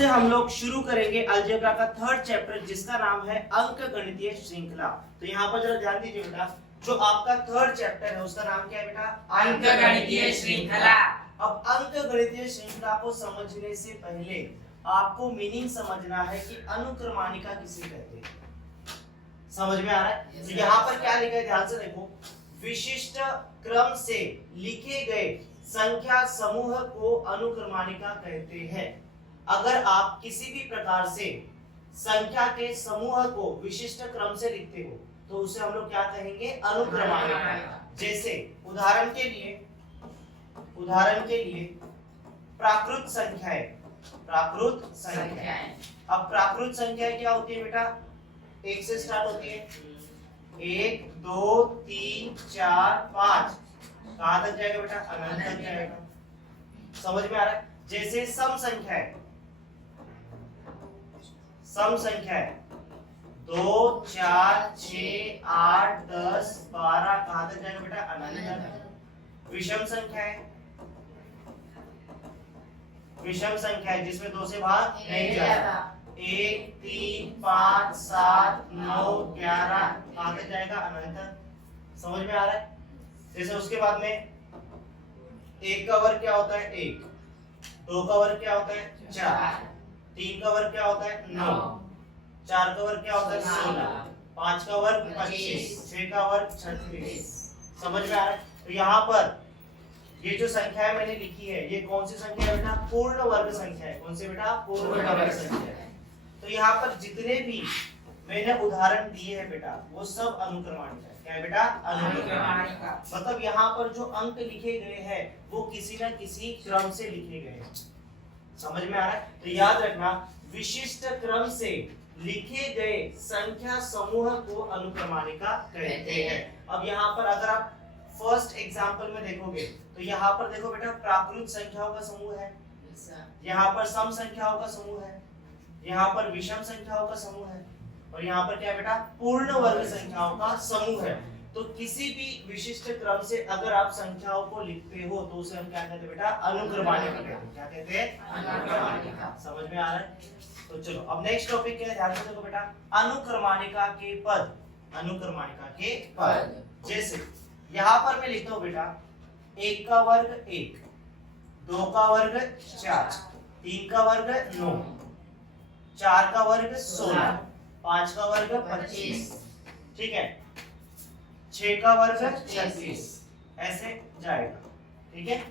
से हम लोग शुरू करेंगे अलजेब्रा का थर्ड चैप्टर जिसका नाम है अंकगणितीय श्रृंखला। तो यहाँ पर जरा ध्यान दीजिए बेटा, जो आपका थर्ड चैप्टर है उसका नाम क्या है बेटा? अंकगणितीय श्रृंखला। अब अंकगणितीय श्रृंखला को समझने से पहले आपको मीनिंग समझना है कि अनुक्रमाणिका किसे कहते हैं। समझ में आ रहा है? तो यहाँ पर क्या लिखा है ध्यान से देखो, विशिष्ट क्रम से लिखे गए संख्या समूह को अनुक्रमाणिका कहते हैं। अगर आप किसी भी प्रकार से संख्या के समूह को विशिष्ट क्रम से लिखते हो तो उसे हम लोग क्या कहेंगे? अनुक्रमाणिका। जैसे उदाहरण के लिए प्राकृत संख्याएं, प्राकृत संख्याएं। अब प्राकृत संख्याएं क्या होती है बेटा? एक से स्टार्ट होती है, 1 2 3 4 5। कहां तक जाएगा बेटा? अनंत तक जाएगा। समझ में आ रहा है? जैसे सम संख्याएं, सम संख्याएं 2 4 6 8 10 12। कहां तक जाएगा बेटा? अनंत तक। विषम संख्याएं, विषम संख्याएं जिसमें 2 से भाग नहीं जाता, 1 3 5 7 9 11। कहां तक जाएगा? अनंत तक। समझ में आ रहा है? जैसे उसके बाद में 1 का वर्ग क्या होता है? 1, 2 का वर्ग क्या होता है? 4, 3 का वर्ग क्या होता है? 9, 4 का वर्ग क्या होता है? 16, 5 का वर्ग 25, 6 का वर्ग 36। समझ में आ रहा है? तो यहाँ पर ये जो संख्याएं मैंने लिखी है ये कौन सी संख्या है बेटा? पूर्ण वर्ग संख्या है। कौन सी बेटा? पूर्ण वर्ग संख्या है। तो यहाँ पर जितने भी मैंने उदाहरण दिए हैं बेटा वो सब अनुक्रमाणिका है। क्या है बेटा? अनुक्रमाणिका। मतलब यहाँ पर जो अंक लिखे गए हैं वो किसी न किसी क्रम से लिखे गए हैं। समझ में आ रहा है? तो याद रखना, विशिष्ट क्रम से लिखे गए संख्या समूह को अनुक्रमाणिका कहते हैं। अब यहाँ पर अगर आप फर्स्ट एग्जांपल में देखोगे तो यहाँ पर देखो बेटा, प्राकृत संख्याओं का समूह है, यहाँ पर सम संख्याओं का समूह है, यहाँ पर विषम संख्याओं का समूह है और यहाँ पर क्या बेटा? पूर्ण वर्ग संख्याओं का समूह है। तो किसी भी विशिष्ट क्रम से अगर आप संख्याओं को लिखते हो तो उसे हम क्या कहते हैं बेटा? अनुक्रमाणिका कहते हैं। क्या कहते हैं? अनुक्रमाणिका। समझ में आ रहा है? तो चलो अब नेक्स्ट टॉपिक क्या है, ध्यान से देखो बेटा, अनुक्रमाणिका के पद। अनुक्रमाणिका के पद जैसे यहाँ पर मैं लिखता हूँ बेटा, 1 का वर्ग 1, 2 का वर्ग 4, 3 का वर्ग 9, 4 का वर्ग 16, 5 का वर्ग 25, ठीक है, 6 का वर्ग 36। ऐसे जाएगा, ठीक है।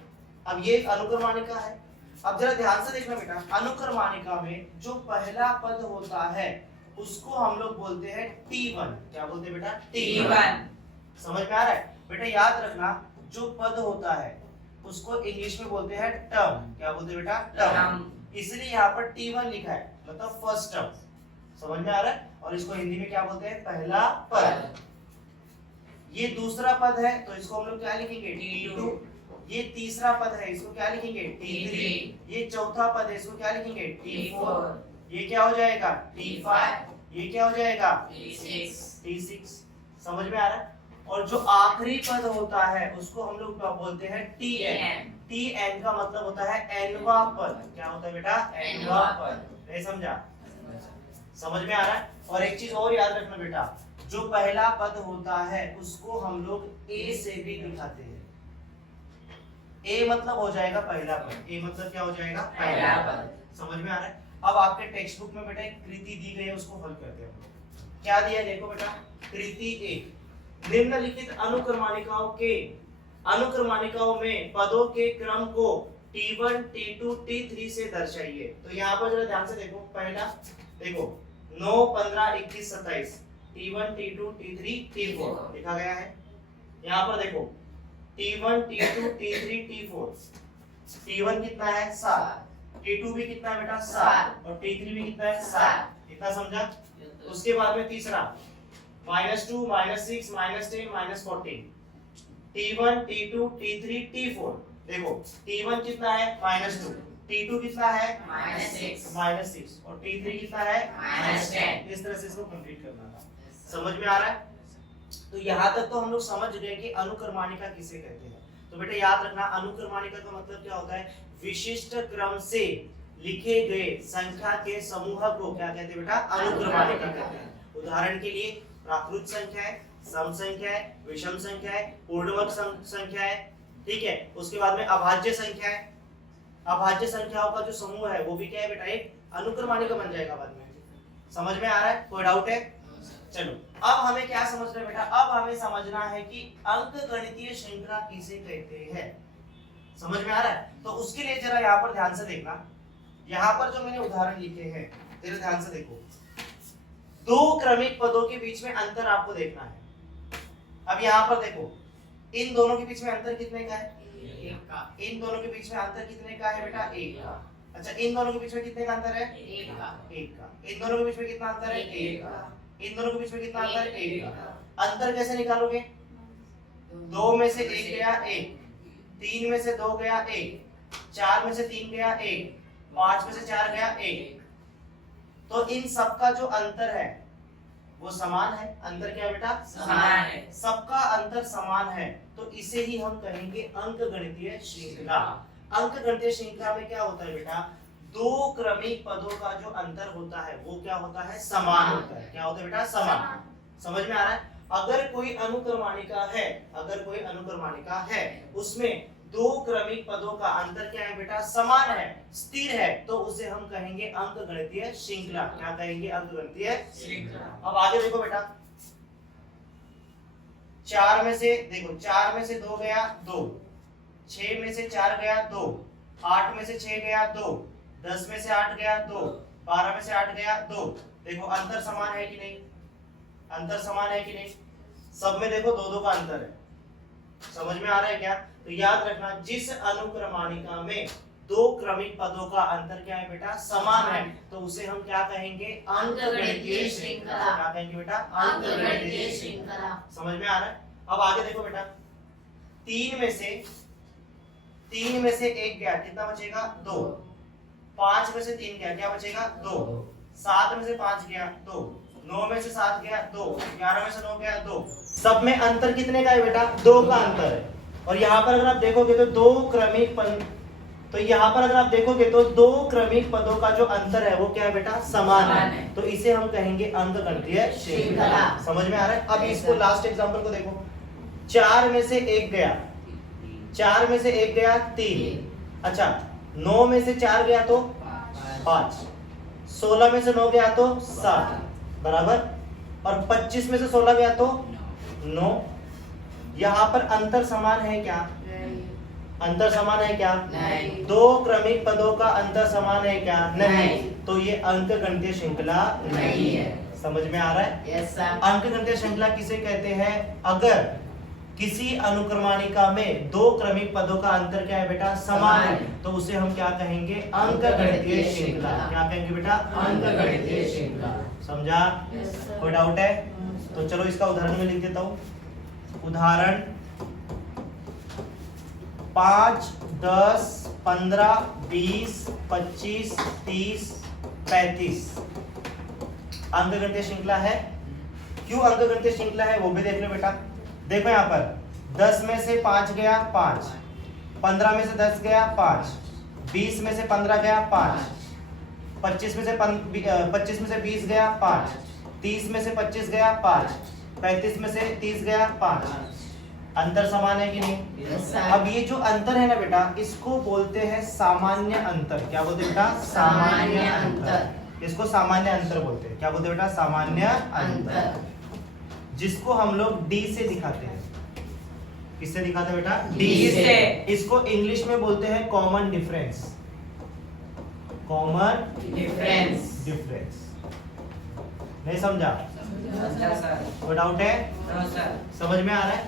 अब ये एक अनुक्रमाणिका है। अब जरा ध्यान से देखना बेटा, अनुक्रमाणिका में जो पहला पद होता है उसको हम लोग बोलते हैं T1। क्या बोलते हैं बेटा? T1। समझ में आ रहा है? बेटा याद रखना, जो पद होता है उसको इंग्लिश में बोलते हैं टर्म। क्या बोलते हैं बेटा? टर्म। इसलिए यहाँ पर T1 लिखा है, मतलब फर्स्ट टर्म। समझ में आ रहा है? और इसको हिंदी में क्या बोलते हैं? पहला पद। ये दूसरा पद है तो इसको हम लोग क्या लिखेंगे? T2। ये तीसरा पद है, इसको क्या लिखेंगे? T3। ये चौथा पद है, इसको क्या लिखेंगे? T4। ये क्या हो जाएगा? T5। ये क्या हो जाएगा? T6। समझ में आ रहा है? और जो आखिरी पद होता है उसको हम लोग बोलते हैं Tn। Tn का मतलब होता है nवा पद। क्या होता है बेटा? nवा पद। नहीं समझा? समझ में आ रहा है? और एक चीज और याद रखना बेटा, जो पहला पद होता है उसको हम लोग A से भी दिखाते हैं। A मतलब हो जाएगा पहला पद। A मतलब क्या हो जाएगा? पहला पद। समझ में आ रहा है? अब आपके टेक्स्ट बुक में बेटा एक कृति दी गई है, उसको हल करते हैं। क्या दिया है देखो बेटा, कृति 1, निम्नलिखित अनुक्रमाणिकाओं में पदों के क्रम को T1 T2 T3 से दर्शाइए। तो यहाँ पर जरा ध्यान से देखो, पहला देखो 9 15 21 27, T1 T2 T3 T4 लिखा गया है। यहाँ पर देखो T1 T2 T3 T4, T1 कितना है? 7, T2 भी कितना है बेटा? 7, और T3 भी कितना है? 7। इतना समझा? उसके बाद में तीसरा -2 -6 -10 -14, T1 T2 T3 T4। देखो T1 कितना है? -2, T2 कितना है? -6 और T3 कितना है? -10। इस तरह से इसको कंप्लीट करना था। समझ में आ रहा है? तो यहाँ तक तो हम लोग समझ गए कि अनुक्रमाणिका किसे कहते हैं। तो बेटा याद रखना, अनुक्रमाणिका का मतलब क्या होता है? विशिष्ट क्रम से लिखे गए संख्या के समूह को क्या कहते हैं बेटा? अनुक्रमाणिका कहते हैं। उदाहरण के लिए प्राकृत संख्या है, सम संख्या है, विषम संख्या है, पूर्णवर्ग संख्या है, ठीक है। उसके बाद में अभाज्य संख्या है। अभाज्य संख्याओं का जो समूह है वो भी क्या है बेटा? एक अनुक्रमाणिका बन जाएगा बाद में। समझ में आ रहा है? कोई डाउट है? चलो अब हमें क्या समझना है बेटा? अब हमें समझना है कि अंकगणितीय श्रृंखला किसे कहते हैं। समझ में आ रहा है? तो उसके लिए जरा यहाँ पर ध्यान से देखना। यहाँ पर जो मैंने उदाहरण लिखे हैं तेरे ध्यान से देखो। दो क्रमिक पदों के बीच में अंतर आपको देखना है। अब यहाँ पर देखो, इन दोनों के बीच में अंतर कितने का है? एक का। इन दोनों के बीच में अंतर कितने का है बेटा? एक का। अच्छा, इन दोनों के बीच में कितने का अंतर है? एक का। एक का। इन दोनों के बीच में कितना अंतर है? एक का। इन दोनों के बीच में कितना अंतर है? एक का। अंतर कैसे निकालोगे? दो में से एक गया एक, तीन में से दो गया एक, चार में से तीन गया एक, पांच में से चार गया एक। तो इन सब का जो अंतर है वो समान है। अंतर क्या है बेटा? समान है। सबका अंतर समान है, तो इसे ही हम कहेंगे अंकगणितीय श्रृंखला। अंकगणितीय श्रृंखला में क्या होता है बेटा? दो क्रमिक पदों का जो अंतर होता है वो क्या होता है? समान होता है। क्या होता है बेटा? समान। समझ में आ रहा है? अगर कोई अनुक्रमाणिका है, अगर कोई अनुक्रमाणिका है उसमें दो क्रमिक पदों का अंतर क्या है बेटा? समान है, स्थिर है, तो उसे हम कहेंगे अंकगणितीय श्रृंखला। क्या कहेंगे? अंकगणितीय श्रृंखला। अब आगे देखो बेटा, चार में से देखो, चार में से दो गया दो, छह में से चार गया दो, आठ में से छह गया दो, 10 में से 8 गया 2, 12 में से 8 गया 2। देखो अंतर समान है कि नहीं? अंतर समान है कि नहीं? सब में देखो दो दो का अंतर है। समझ में आ रहा है क्या? तो याद रखना, जिस अनुक्रमाणिका में दो क्रमिक पदों का अंतर क्या है बेटा? समान है, तो उसे हम क्या कहेंगे? अंकगणितीय श्रृंखला। क्या कहेंगे बेटा? अंकगणितीय श्रृंखला। समझ में आ रहा है? अब आगे देखो बेटा, तीन में से एक गया, कितना बचेगा? 2। 5 में से 3 गया, क्या बचेगा? 2। 7 में से 5 गया 2, 9 में से 7 गया 2, 11 में से 9 गया 2। सब में अंतर कितने का है बेटा? 2 का अंतर है। और यहाँ पर अगर आप देखोगे तो दो क्रमिक पद, तो यहाँ पर अगर आप देखोगे तो दो क्रमिक पदों का जो अंतर है वो क्या है बेटा? समान है, तो इसे हम कहेंगे अंकगणितीय श्रृंखला। समझ में आ रहा है? अब इसको लास्ट एग्जांपल को देखो, 4 में से 1 गया, 4 में से 1 गया 3। अच्छा, 9 में से 4 गया तो 5, 16 में से 9 गया तो 7 बराबर, और 25 में से 16 गया तो 9। यहाँ पर अंतर समान है क्या? अंतर समान है क्या? नहीं। दो क्रमिक पदों का अंतर समान है क्या? नहीं। तो ये अंकगणितीय श्रृंखला नहीं है। समझ में आ रहा है? Yes sir. अंकगणितीय श्रृंखला किसे कहते हैं? अगर किसी अनुक्रमाणिका में दो क्रमिक पदों का अंतर क्या है बेटा? समान है, तो उसे हम क्या कहेंगे? अंकगणितीय श्रृंखला। क्या कहेंगे बेटा? अंकगणितीय श्रृंखला। समझा? कोई डाउट है? तो चलो इसका उदाहरण में लिख देता हूं। उदाहरण 5, 10, 15, 20, 25, 30, 35 अंकगणितीय श्रृंखला है। क्यों अंकगणितीय श्रृंखला है वो भी देख लो बेटा। देखो यहाँ पर 10 में से 5 गया 5, 15 में से 10 गया 5, 20 में से 15 गया 5, 25 में से 20 गया 5, 30 में से 25 गया 5, 35 में से 30 गया 5। अंतर समान है कि नहीं? Yes, sir. अब ये जो अंतर है ना बेटा, इसको बोलते हैं सामान्य अंतर। क्या बोलते हैं बेटा? सामान्य अंतर। इसको सामान्य अंतर बोलते हैं। क्या बोलते हैं बेटा? सामान्य अंतर, जिसको हम लोग डी से दिखाते हैं। किससे दिखाते हैं बेटा? डी से। इसको इंग्लिश में बोलते हैं कॉमन डिफरेंस। Common difference. नहीं समझा? कोई डाउट है? समझ में आ रहा है?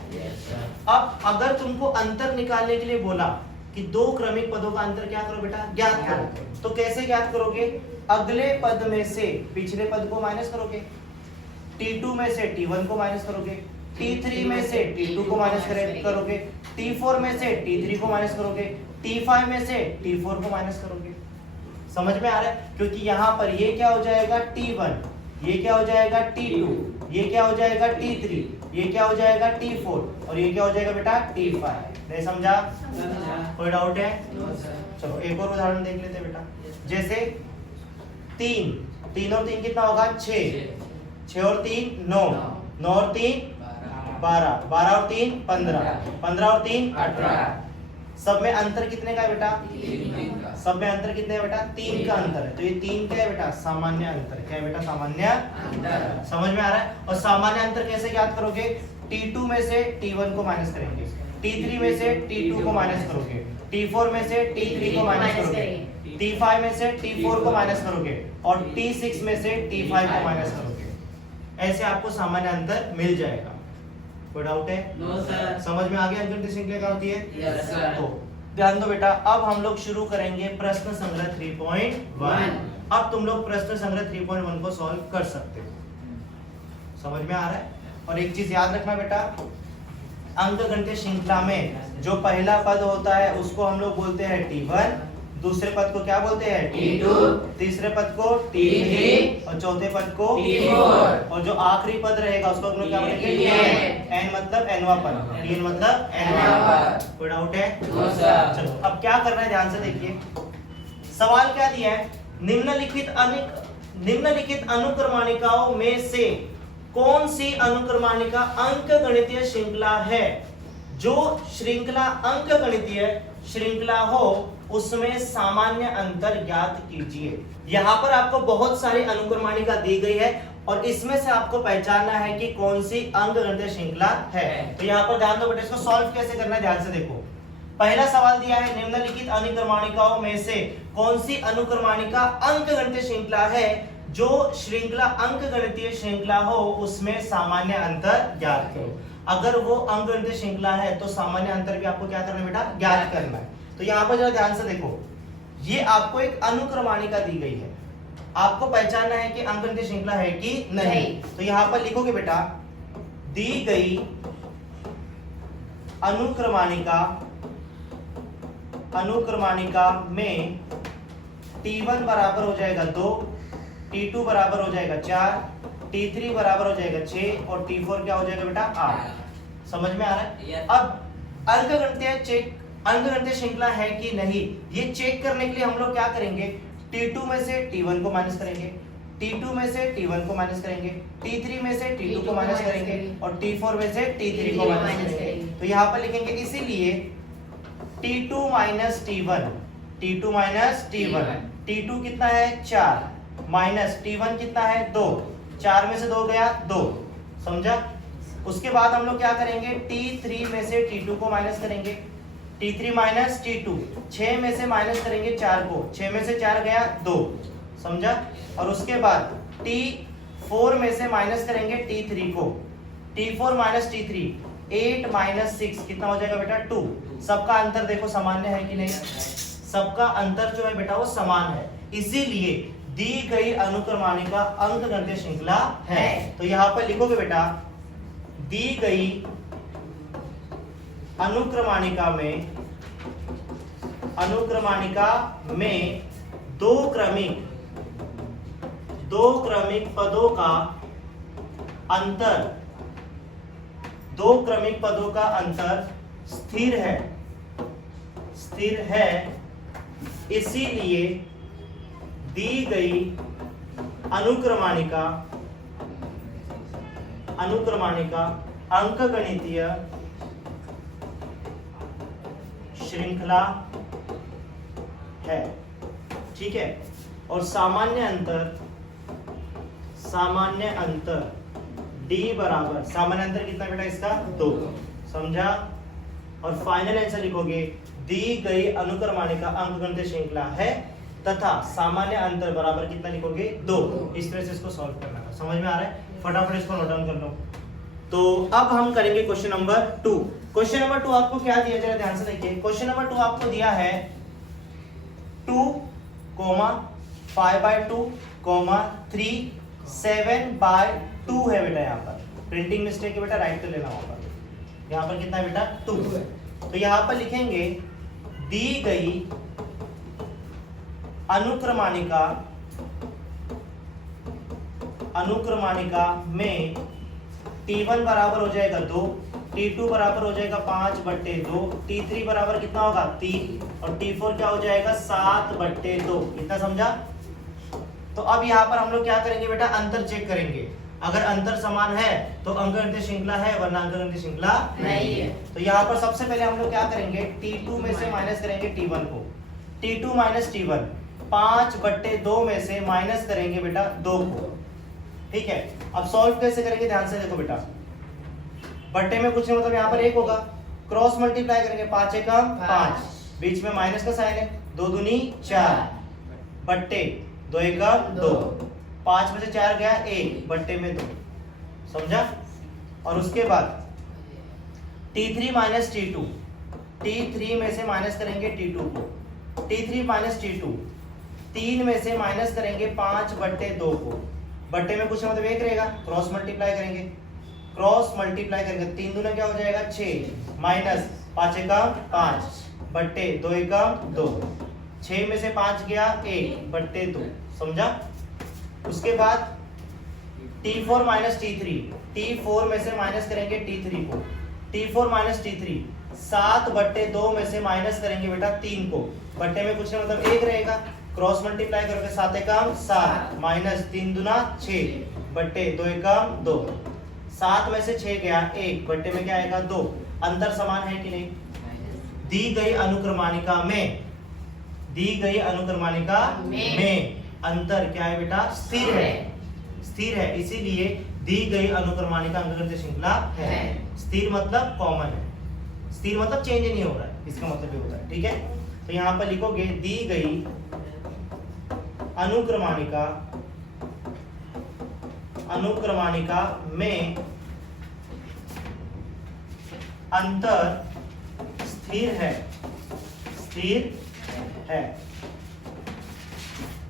अब अगर तुमको अंतर निकालने के लिए बोला कि दो क्रमिक पदों का अंतर क्या करो बेटा? ज्ञात करो, तो कैसे ज्ञात करोगे? अगले पद में से पिछले पद को माइनस करोगे, T2 में से T1 को माइनस करोगे, T3 में से T2 को माइनस करोगे, T4 में से T3 को माइनस करोगे, T5 में से T4 को माइनस करोगे। समझ में आ रहा है? क्योंकि यहाँ पर ये क्या हो जाएगा? T1, ये क्या हो जाएगा? T2, ये क्या हो जाएगा? T3, ये क्या हो जाएगा? T4, और ये क्या हो जाएगा बेटा? T5। नहीं समझा? कोई डाउट है? No sir. चलो एक और उदाहरण देख लेते हैं बेटा। जैसे 3 3 और 3 कितना होगा? 6 6 और 3 9 9 और 3 12 12 और 3 15 15 और 3 18 सब में अंतर कितने का है बेटा? 3 का सब में अंतर कितने है बेटा? 3 का अंतर है। तो ये 3 क्या है बेटा? सामान्य अंतर। क्या है बेटा? सामान्य अंतर। समझ में आ रहा है? और सामान्य अंतर कैसे ज्ञात करोगे? T2 में से T1 को माइनस करेंगे, T3 में से T2 को माइनस करोगे, T4 में से T3 को माइनस करोगे, T5 में से T4 को माइनस करोगे और T6 में से T5 को माइनस करोगे। ऐसे आपको सामान्य अंतर मिल जाएगा। कोई डाउट है? No sir. समझ में आ गया अंकगणित श्रृंखला क्या होती है? Yes sir. तो ध्यान दो बेटा, अब हम लोग शुरू करेंगे प्रश्न संग्रह 3.1। अब तुम लोग प्रश्न संग्रह 3.1 को सॉल्व कर सकते हो। समझ में आ रहा है? और एक चीज याद रखना बेटा, अंकगणित श्रृंखला में जो पहला पद होता है उसको हम लोग बोलते हैं T1, दूसरे पद को क्या बोलते हैं? T2, तीसरे पद को T3 और चौथे पद को T4 और जो आखिरी पद रहेगा उसको हम लोग क्या बोलेंगे? Tn। n मतलब nवां पद, Tn मतलब nवां पद। कोई डाउट है? No sir. चलो अब क्या करना है ध्यान से देखिए। सवाल क्या दिया है? निम्नलिखित अनुक्रमणिकाओं में से कौन सी अनुक्रमणिका अंकगणितीय श्रृंखला है? जो श्रृंखला अंकगणितीय श्रृंखला हो उसमें सामान्य अंतर ज्ञात कीजिए। यहाँ पर आपको बहुत सारी अनुक्रमणिका दी गई है और इसमें से आपको पहचानना है कि कौन सी अंकगणितीय श्रृंखला है। तो यहाँ पर ध्यान दो बेटा, इसको सॉल्व कैसे करना है ध्यान से देखो। पहला सवाल दिया है निम्नलिखित अनुक्रमणिकाओं में से कौन सी अनुक्रमणिका अंकगणितीय श्रृंखला है? जो श्रृंखला अंकगणितीय श्रृंखला हो उसमें सामान्य अंतर ज्ञात करो। अगर वो अंकगणितीय श्रृंखला है तो सामान्य अंतर भी आपको क्या करना है बेटा? ज्ञात करना है। तो यहाँ पर जरा ध्यान से देखो, ये आपको एक अनुक्रमणिका दी गई है, आपको पहचानना है कि अंकगणितीय श्रृंखला है कि नहीं। तो यहाँ पर लिखोगे बेटा, दी गई अनुक्रमणिका में T1 बराबर हो जाएगा 2, T2 बराबर हो जाएगा 4, T3 बराबर हो जाएगा 6 और T4 क्या हो जाएगा बेटा? 8। समझ में आ रहा है? अब अंकगणितीय श्रृंखला है कि नहीं ये चेक करने के लिए हम लोग क्या करेंगे? T2 में से T1 को माइनस करेंगे, T2 में से T1 को माइनस करेंगे, T3 में से T2 को माइनस करेंगे और T4 में से T3 को माइनस करेंगे। तो यहाँ पर लिखेंगे इसीलिए T2 minus T1, T2 minus T1, T2 कितना है? 4 माइनस T1 कितना है? 2, 4 में से 2 गया 2। समझा? उसके बाद हम लोग क्या करेंगे? T3 में से T2 को माइनस करेंगे, T3 माइनस T2, 6 में से माइनस करेंगे 4 को, 6 में से 4 गया 2। समझा? और उसके बाद T4 में से माइनस करेंगे T3 को, T4 माइनस T3, 8 माइनस 6 कितना हो जाएगा बेटा? 2। सबका अंतर देखो सामान्य है कि नहीं? सबका अंतर जो है बेटा वो समान है, इसीलिए दी गई अनुक्रमणिका अंकगणितीय श्रृंखला है। तो यहाँ पर लिखोगे बेटा, दी गई अनुक्रमणिका में दो क्रमिक पदों का अंतर स्थिर है, इसीलिए दी गई अनुक्रमणिका अंकगणितीय श्रृंखला है। ठीक है? और सामान्य अंतर D बराबर, सामान्य अंतर कितना बेटा इसका? 2। समझा? और फाइनल आंसर लिखोगे, दी गई अनुक्रमणिका अंकगणितीय श्रृंखला है तथा सामान्य अंतर बराबर कितना लिखोगे? 2। इस तरह से इसको सॉल्व करना है। समझ में आ रहा है? फटाफट इसको नोट डाउन कर लो। तो अब हम करेंगे क्वेश्चन नंबर 2। क्वेश्चन नंबर 2 आपको क्या दिया, जरा ध्यान से देखिए। क्वेश्चन नंबर 2 आपको दिया है 2, 5/2, 3, 7/2 है बेटा। यहाँ पर प्रिंटिंग मिस्टेक है बेटा, राइट कर लेना वहां पर। यहाँ पर कितना है बेटा? 2। तो यहाँ पर लिखेंगे, दी गई अनुक्रमणिका में T1 बराबर हो जाएगा 2, T2 बराबर हो जाएगा 5/2, T3 बराबर कितना होगा 3 और T4 क्या हो जाएगा 7/2। इतना समझा? तो अब यहाँ पर हम लोग क्या करेंगे बेटा, अंतर चेक करेंगे। अगर अंतर समान है तो अंकगणितीय श्रृंखला है, वरना अंकगणितीय श्रृंखला नहीं है। तो यहाँ पर सबसे पहले हम लोग क्या करेंगे, T2 में से माइनस करेंगे T1 को। T2 माइनस T1 5/2 में से माइनस करेंगे बेटा 2 को। ठीक है, अब सॉल्व कैसे करेंगे, ध्यान से देखो बेटा। बट्टे में कुछ नहीं मतलब यहाँ पर 1 होगा, क्रॉस मल्टीप्लाई करेंगे 5 एकम 5, बीच में माइनस का साइन है, 2 दूनी 4 बट्टे 2 एकम 2, 5 में से 4 गया 1 बट्टे में 2। समझा? और उसके बाद T3 माइनस T2, T3 में से माइनस करेंगे T2 को। T3 माइनस T2 3 में से माइनस करेंगे 5/2 को। बट्टे में कुछ मतलब 1 रहेगा, क्रॉस मल्टीप्लाई करेंगे, क्रॉस मल्टीप्लाई करेंगे 3 दूना क्या हो जाएगा 6 माइनस 5 एकम 5 बट्टे 2 एकम 2, 6 में से 5 गया 1/2। समझा? उसके बाद T4 माइनस T3, T4 में से माइनस करेंगे T3 को। T4 माइनस T3 7/2 में से माइनस करेंगे बेटा 3 को। बट्टे में कुछ नहीं मतलब 1 रहेगा, क्रॉस मल्टीप्लाई करोगे 7 एकम 7 माइनस 3 दूना 6 बट्टे 2 एकम 2, 7 में से 6 गया 1 बट्टे में क्या आएगा 2। अंतर समान है कि नहीं? दी गई अनुक्रमाणिका में अंतर क्या है बेटा, स्थिर है। स्थिर है, इसीलिए दी गई अनुक्रमाणिका अंकगणितीय श्रृंखला है। स्थिर मतलब कॉमन है, स्थिर मतलब चेंज नहीं हो रहा है, इसका मतलब ये होता है। ठीक है, तो यहाँ पर लिखोगे दी गई अनुक्रमाणिका में अंतर स्थिर है,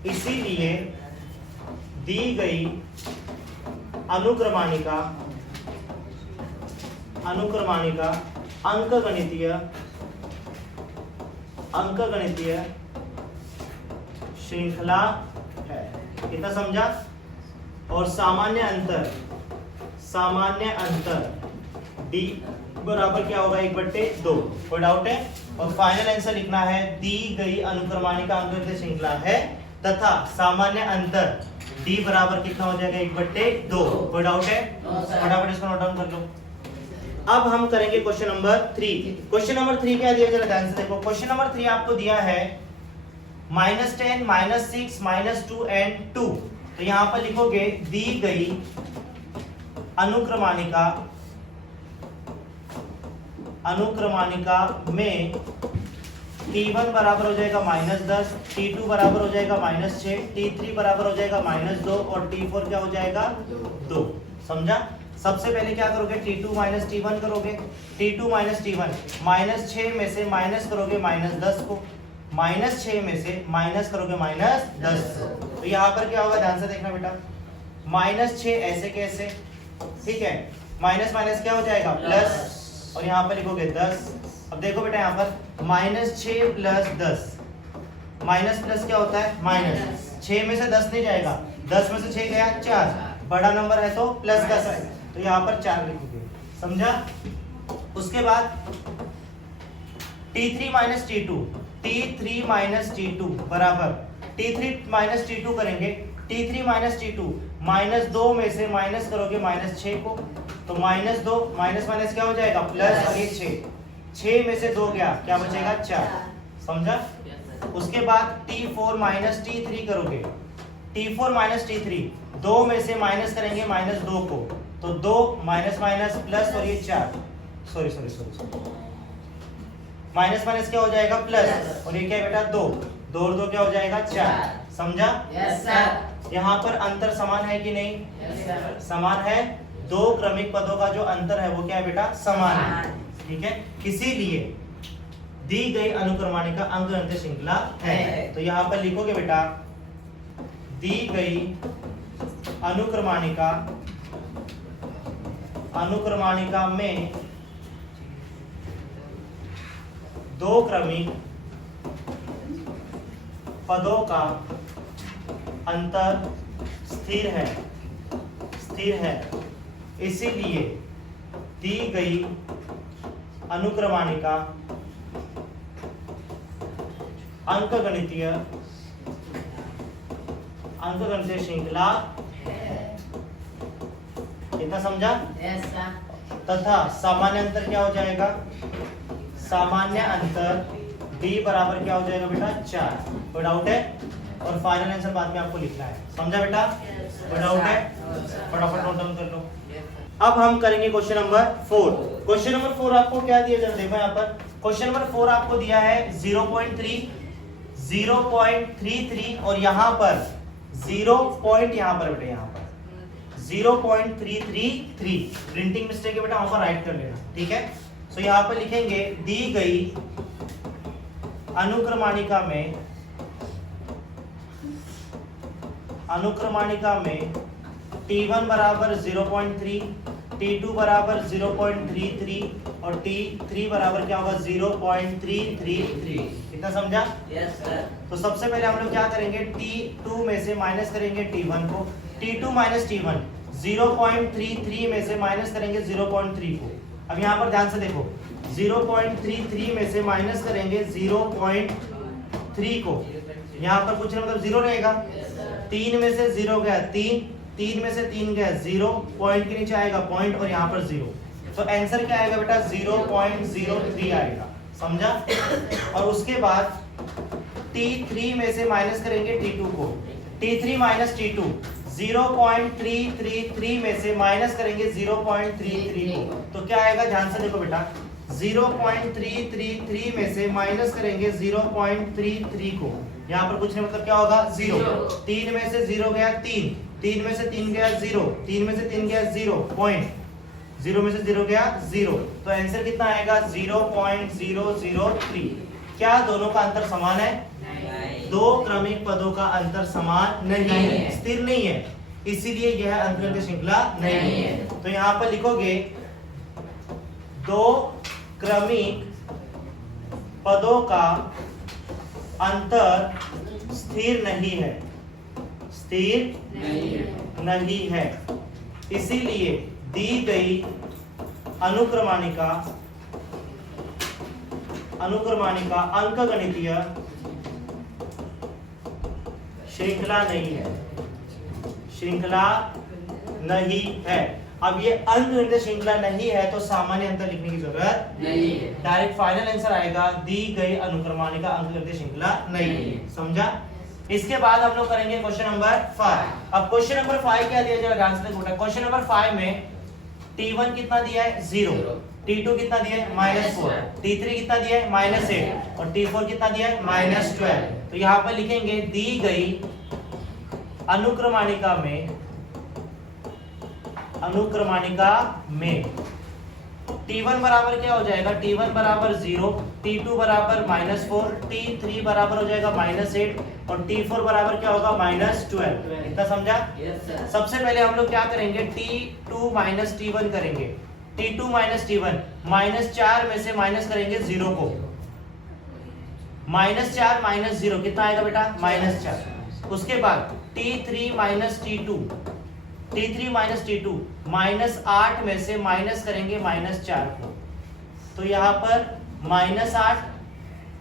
इसीलिए दी गई अनुक्रमाणिका अंकगणितीय श्रृंखला है। कितना समझा? और सामान्य अंतर D बराबर क्या होगा 1/2। कोई डाउट है? और फाइनल आंसर लिखना है दी गई अनुक्रमाणिका अंकगणितीय श्रृंखला है तथा सामान्य अंतर D बराबर कितना हो जाएगा 1/2। कोई डाउट है? फटाफट इसको नोट डाउन कर लो। अब हम करेंगे क्वेश्चन नंबर 3। क्वेश्चन नंबर 3 क्या दिया, जरा ध्यान से देखो। क्वेश्चन नंबर 3 आपको दिया है -10, -6, -2 एंड 2। तो यहाँ पर लिखोगे दी गई अनुक्रमाणिका में T1 बराबर हो जाएगा -10, T2 बराबर हो जाएगा -6, T3 बराबर हो जाएगा -2 और T4 क्या हो जाएगा 2। समझा? सबसे पहले क्या करोगे, T2 माइनस T1 करोगे। T2 माइनस T1 -6 में से माइनस करोगे -10 को, -6 में से माइनस करोगे -10। तो यहाँ पर क्या होगा, ध्यान से देखना बेटा। -6 ऐसे कैसे, ठीक है, माइनस माइनस क्या हो जाएगा प्लस, और यहाँ पर लिखोगे 10। अब देखो बेटा यहाँ पर -6 प्लस 10, माइनस प्लस क्या होता है माइनस। 6 में से 10 नहीं जाएगा, 10 में से 6 गया 4, बड़ा नंबर है तो प्लस 10 है, तो यहाँ पर 4 लिखोगे। समझा? उसके बाद T3 माइनस T2 बराबर T3 माइनस T2 करेंगे। T3 माइनस T2 -2 में से माइनस करोगे -6 को, तो -2 माइनस माइनस क्या हो जाएगा प्लस, और ये 6 में से 2 गया, क्या बचेगा 4। समझा? उसके बाद T4 माइनस T3 करोगे। T4 माइनस T3 2 में से माइनस करेंगे -2 को, तो 2 माइनस माइनस प्लस, और ये 4, सॉरी माइनस माइनस क्या हो जाएगा प्लस, और ये क्या है बेटा 2 और 2 क्या हो जाएगा 4। समझा? Yes sir. यहाँ पर अंतर समान है कि नहीं? Yes sir. समान है। दो क्रमिक पदों का जो अंतर है वो क्या है बेटा समान है। ठीक है, इसीलिए दी गई अनुक्रमाणिका अंकगणितीय श्रृंखला है। तो यहाँ पर लिखोगे बेटा दी गई अनुक्रमाणिका में दो क्रमिक पदों का अंतर स्थिर है, इसीलिए दी गई अनुक्रमाणिका अंकगणितीय श्रृंखला, इतना समझा? तथा सामान्य अंतर क्या हो जाएगा? सामान्य अंतर d बराबर क्या हो जाएगा बेटा? 4। कोई डाउट है? और फाइनल आंसर बाद में आपको लिखना है, समझा बेटा? कोई डाउट है? फटाफट नोट डाउन कर लो। अब हम करेंगे क्वेश्चन नंबर 4। क्वेश्चन नंबर 4 आपको क्या दिया जरा देखो यहाँ पर। क्वेश्चन नंबर 4 आपको दिया है 0.33 और यहाँ पर 0 पॉइंट, यहाँ पर बेटा यहाँ पर 0.333। प्रिंटिंग मिस्टेक है बेटा, वहां पर राइट कर लेना, ठीक है? सो यहाँ पर लिखेंगे दी गई अनुक्रमाणिका में T1 बराबर 0.3, T2 बराबर 0.33 और T3 बराबर क्या होगा? 0.333। कितना समझा? Yes sir. तो सबसे पहले हम लोग क्या करेंगे? T2 में से माइनस करेंगे T1 को। T2 माइनस T1, 0.33 में से माइनस करेंगे 0.3 को। अब यहाँ पर ध्यान से देखो, 0.33 में से माइनस करेंगे 0.3 को, यहाँ पर कुछ ना मतलब 0 रहेगा। 3 में से 0 गया 3 में से 3 गया 0, पॉइंट के नीचे आएगा पॉइंट और यहाँ पर 0। तो आंसर क्या आएगा बेटा? 0.03 आएगा, समझा? और उसके बाद T3 में से माइनस करेंगे T2 को। T3 माइनस T2, 0.333 में से माइनस करेंगे 0.33 को, तो क्या आएगा? ध्यान से देखो बेटा, 0.333 में से माइनस करेंगे 0.33 को, यहाँ पर कुछ नहीं मतलब क्या होगा? 0। 3 में से 0 गया 3 में से 3 गया 0, 3 में से 3 गया 0, पॉइंट 0 में से 0 गया 0। तो आंसर कितना आएगा? 0.003। क्या दोनों का अंतर समान है? दो क्रमिक पदों का अंतर समान नहीं है, स्थिर नहीं है, इसीलिए यह अंकगणितीय श्रृंखला नहीं है। तो यहाँ पर लिखोगे दो क्रमिक पदों का अंतर स्थिर नहीं है, स्थिर नहीं है, इसीलिए दी गई अनुक्रमाणिका अंकगणितीय श्रृंखला नहीं है, श्रृंखला नहीं है। अब ये अंकगणितीय श्रृंखला नहीं है तो सामान्य अंतर लिखने की जरूरत नहीं है, डायरेक्ट फाइनल आंसर आएगा दी गई अनुक्रमाणिका अंकगणितीय श्रृंखला नहीं है, समझा? इसके बाद हम लोग करेंगे क्वेश्चन नंबर 5। अब क्वेश्चन नंबर 5 क्या दिया जाएगा? ध्यान से देखो, क्वेश्चन नंबर 5 में T1 कितना दिया है? 0, T2 कितना दिया है? -4, T3 कितना दिया है? -8 और T4 कितना दिया है? -12। तो यहाँ पर लिखेंगे दी गई अनुक्रमाणिका में T1 बराबर क्या हो जाएगा? T1 बराबर 0, T2 बराबर -4, T3 बराबर हो जाएगा -8 और T4 बराबर क्या होगा? -12। इतना समझा? Yes sir. सबसे पहले हम लोग क्या करेंगे? T2 माइनस T1 करेंगे। T2 माइनस T1, -4 में से माइनस करेंगे 0 को। -4 माइनस 0 कितना आएगा बेटा? -4। उसके बाद T3 minus T2, T3 minus T2, -8 में से माइनस करेंगे -4 को। तो यहाँ पर -8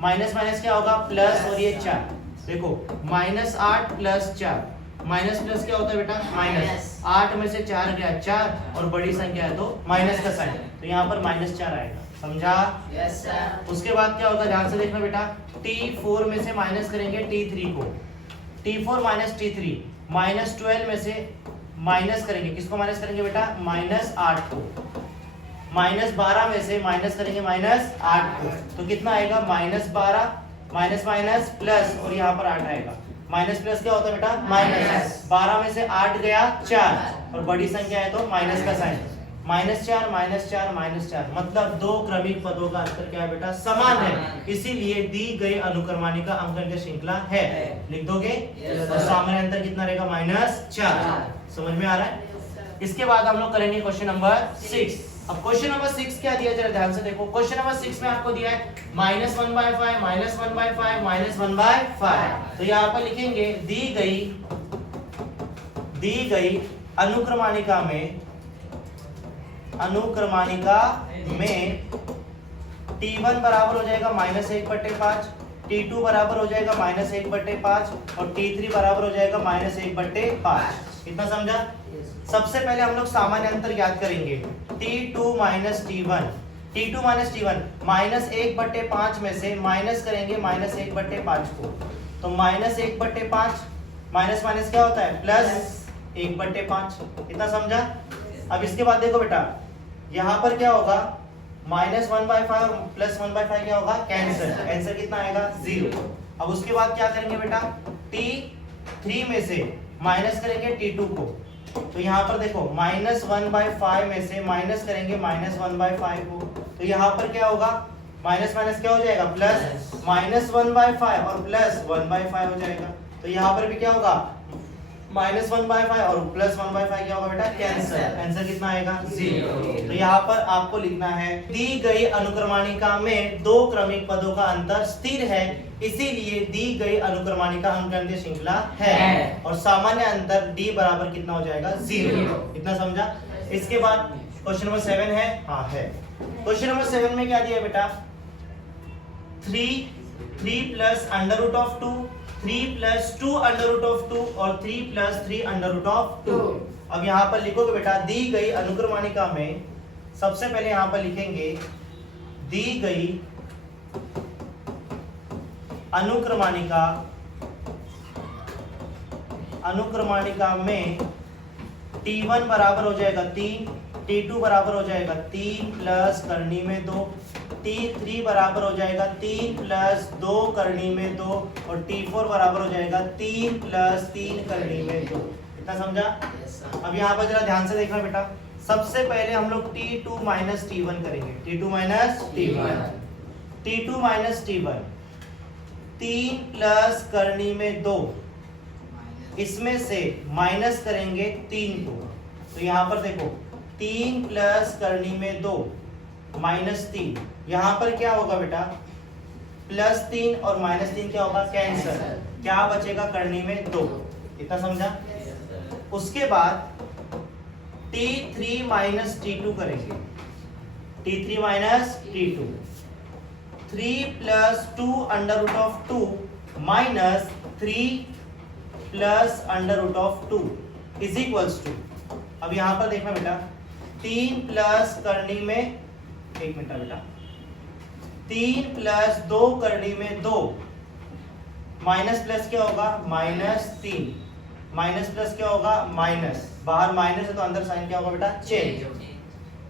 माइनस माइनस क्या होगा? प्लस, और ये 4। देखो -8 प्लस 4, माइनस प्लस क्या होता है बेटा? माइनस। 8 में से 4 गया 4 और बड़ी संख्या है तो माइनस का साइन, तो यहाँ पर -4 आएगा, समझा? Yes sir. उसके बाद क्या होगा? ध्यान से देखना बेटा, T4 में से माइनस करेंगे T3 को। T4 माइनस T3, -12 में से माइनस करेंगे, किसको माइनस करेंगे बेटा? -8 को। -12 में से माइनस करेंगे -8 को, तो कितना आएगा? -12 माइनस माइनस प्लस, और यहाँ पर 8 आएगा। माइनस प्लस क्या होता है बेटा? माइनस। 12 में से 8 गया 4 और बड़ी संख्या है तो माइनस का साइन। -4 -4 मतलब दो क्रमिक पदों का अंतर क्या है बेटा? समान है, इसीलिए दी गई अनुक्रमाणिका अंकगणितीय श्रृंखला है। लिख दोगे? और सामान्य अंतर कितना रहेगा? -4। समझ में आ रहा है? इसके बाद हम लोग करेंगे क्वेश्चन नंबर 6। अब क्वेश्चन नंबर 6 क्या दिया? जरा ध्यान से देखो, क्वेश्चन नंबर 6 में आपको दिया है -1/5 -1/5 -1/5। तो यहाँ पर लिखेंगे दी गई अनुक्रमाणिका में T1 बराबर हो जाएगा -1/5, T2 बराबर हो जाएगा -1/5 और T3 बराबर हो जाएगा -1/5। इतना समझा? सबसे पहले हम लोग सामान्य अंतर ज्ञात करेंगे। T2 minus T1, T2 minus T1 -1/5 में से माइनस करेंगे -1/5 को, तो -1/5 माइनस माइनस क्या होता है प्लस 1/5। इतना समझा? अब इसके बाद देखो बेटा, यहाँ पर क्या होगा -1/5 और +1/5 क्या होगा कैंसिल, आंसर कितना आएगा 0। अब उसके बाद क्या करेंगे बेटा, T3 में से माइनस करेंगे T2 को, तो यहाँ पर देखो -1/5 में से माइनस करेंगे -1/5 को, तो यहाँ पर क्या होगा माइनस माइनस क्या हो जाएगा प्लस, -1/5 और +1/5 हो जाएगा, तो यहाँ पर भी क्या होगा -1/5 और +1/5 क्या होगा बेटा कैंसिल, आंसर कितना आएगा 0। तो यहाँ पर आपको लिखना है दी गई अनुक्रमणिका में दो क्रमिक पदों का अंतर स्थिर है, इसीलिए दी गई अनुक्रमणिका अंकगणितीय श्रृंखला है और सामान्य अंतर d बराबर कितना हो जाएगा 0। इतना समझा? इसके बाद क्वेश्चन नंबर 7 है, हाँ है। क्वेश्चन नंबर 7 में क्या दिया बेटा, 3 प्लस √2, 3 प्लस 2 √2 और 3 प्लस 3 √2। अब यहाँ पर लिखोगे बेटा दी गई अनुक्रमणिका में, सबसे पहले यहाँ पर लिखेंगे दी गई अनुक्रमणिका में T1 बराबर हो जाएगा 3, T2 बराबर हो जाएगा 3 प्लस करनी में 2, T3 बराबर हो जाएगा 3 प्लस 2 करनी में 2 और T4 बराबर हो जाएगा 3 प्लस 3 करनी में 2। इतना समझा? अब यहाँ पर जरा ध्यान से देखना बेटा, सबसे पहले हम लोग T2 माइनस T1 करेंगे, T2 माइनस T1, 3 प्लस करनी में 2, इसमें से माइनस करेंगे 3 को, तो यहाँ पर देखो 3 प्लस करनी में 2 -3, यहाँ पर क्या होगा बेटा +3 और -3 क्या होगा कैंसिल, क्या बचेगा करनी में 2। इतना समझा? उसके बाद T3 माइनस T2 करेंगे, T3 minus T2, 3 plus 2 √2 minus 3 plus √2 is equals to, अब यहाँ पर देखना बेटा 3 प्लस करनी में, एक मिनट बेटा, 3 प्लस 2 करनी में 2 माइनस प्लस क्या होगा -3, माइनस प्लस क्या होगा माइनस, बाहर माइनस है तो अंदर साइन क्या होगा बेटा चेंज,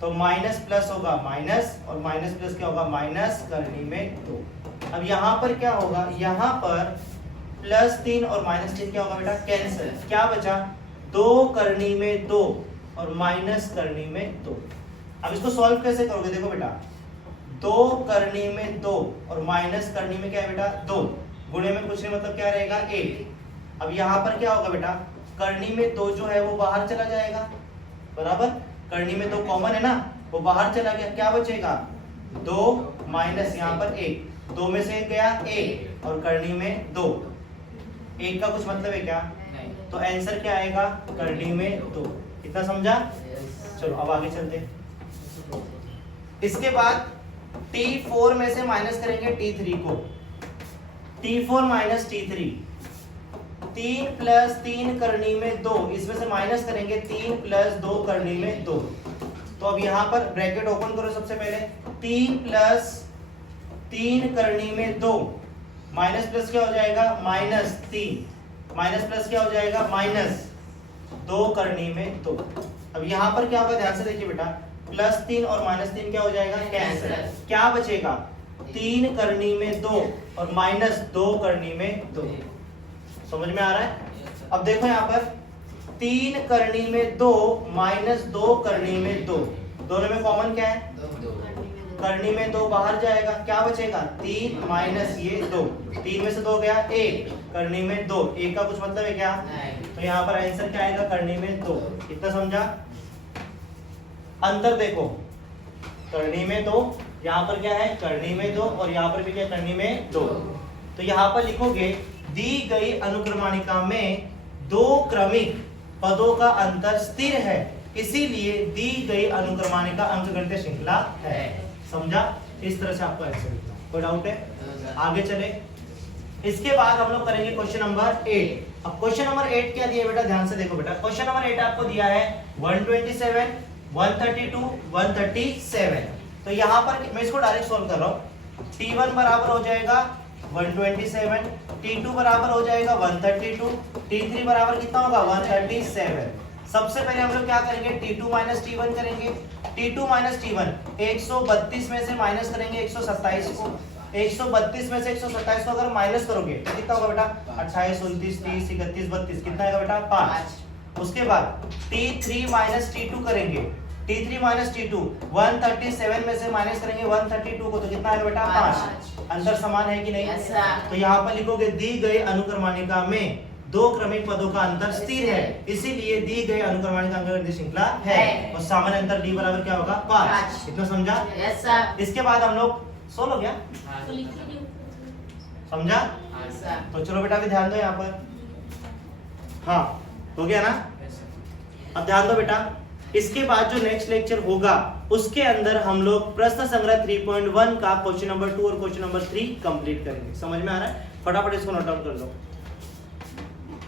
तो माइनस प्लस होगा माइनस और माइनस प्लस क्या होगा माइनस करनी में 2। अब यहाँ पर क्या होगा, यहाँ पर +3 और -3 क्या होगा बेटा कैंसिल, क्या बचा 2 करनी में 2 और माइनस करनी में 2। अब इसको सॉल्व कैसे करोगे, देखो बेटा 2 करनी में 2 और माइनस करनी में क्या है बेटा 2, गुणे में कुछ नहीं मतलब क्या रहेगा 1। अब यहाँ पर क्या होगा बेटा, करनी में 2 जो है वो बाहर चला जाएगा, बराबर, करनी में 2 कॉमन है ना, वो बाहर चला गया, क्या बचेगा 2 माइनस यहाँ पर 1, 2 में से 1 गया 1 और करनी में 2, 1 का कुछ मतलब है क्या, तो आंसर क्या आएगा करनी में 2। इतना समझा? चलो अब आगे चलते। इसके बाद T4 में से माइनस करेंगे T3 को, T4 माइनस T3, 3 प्लस 3 करनी में 2, इसमें से माइनस करेंगे 3 प्लस 2 करनी में 2, तो अब यहाँ पर ब्रैकेट ओपन करो, सबसे पहले 3 प्लस 3 करनी में 2 माइनस प्लस क्या हो जाएगा -3, माइनस प्लस क्या हो जाएगा -2 करनी में 2। अब यहाँ पर क्या होगा, ध्यान से देखिए बेटा, +3 और -3 क्या हो जाएगा कैंसिल, क्या बचेगा 3 करनी में 2 और -2 करनी में 2। समझ में आ रहा है? अब देखो यहाँ पर 3 करनी में 2 -2 करनी में 2, दोनों में कॉमन क्या है, करनी में 2 बाहर जाएगा, क्या बचेगा 3 माइनस ये 2, 3 में से 2 गया 1, करनी में 2, 1 का कुछ मतलब है क्या, तो यहाँ पर आंसर क्या आएगा करनी में 2। इतना समझा? अंतर देखो, करनी में 2, यहाँ पर क्या है करनी में 2 और यहाँ पर भी क्या करनी में 2, तो यहाँ पर लिखोगे दी गई अनुक्रमणिका में दो क्रमिक पदों का अंतर स्थिर है, इसीलिए दी गई अनुक्रमणिका अंकगणितीय श्रृंखला है। समझा? इस तरह से आपको आंसर लिखना है। कोई डाउट है? आगे चले। इसके बाद हम लोग करेंगे क्वेश्चन नंबर 8। अब क्वेश्चन नंबर 8 क्या दिया बेटा, ध्यान से देखो बेटा। क्वेश्चन नंबर 8 आपको दिया है 127, 132, 137। तो यहाँ पर मैं इसको डायरेक्ट सॉल्व कर रहा हूँ। T1 बराबर हो जाएगा 127, T2 बराबर हो जाएगा 132, T3 बराबर कितना होगा 137। सबसे पहले हम लोग क्या करेंगे, T2 माइनस T1 करेंगे। T2 माइनस T1 132 में से माइनस करेंगे 127 को। 132 में से 127 को अगर माइनस करोगे तो कितना होगा बेटा, 28, 29, 30, 31, 32, कितना आएगा बेटा 5। उसके बाद T3 माइनस T2 करेंगे। T3 माइनस T2 137 में से माइनस करेंगे 132 को, तो कितना आएगा बेटा 5। अंतर समान है कि नहीं? Yes, sir. तो यहाँ पर लिखोगे दी गई अनुक्रमणिका में दो क्रमिक पदों का अंतर स्थिर है, इसीलिए दी गई अनुक्रमणिका अंकगणित श्रृंखला है। और सामान्य अंतर d बराबर क्या होगा 5। इतना समझा? Yes, sir. इसके बाद हम लोग सोल्व हो गया, समझा? Yes, sir. तो चलो बेटा अभी ध्यान दो यहाँ पर। हाँ हो गया ना? अब ध्यान दो बेटा, इसके बाद जो नेक्स्ट लेक्चर होगा उसके अंदर हम लोग प्रश्न संग्रह 3.1 का क्वेश्चन नंबर 2 और क्वेश्चन नंबर 3 कंप्लीट करेंगे। समझ में आ रहा है? फटाफट इसको नोट डाउन कर लो।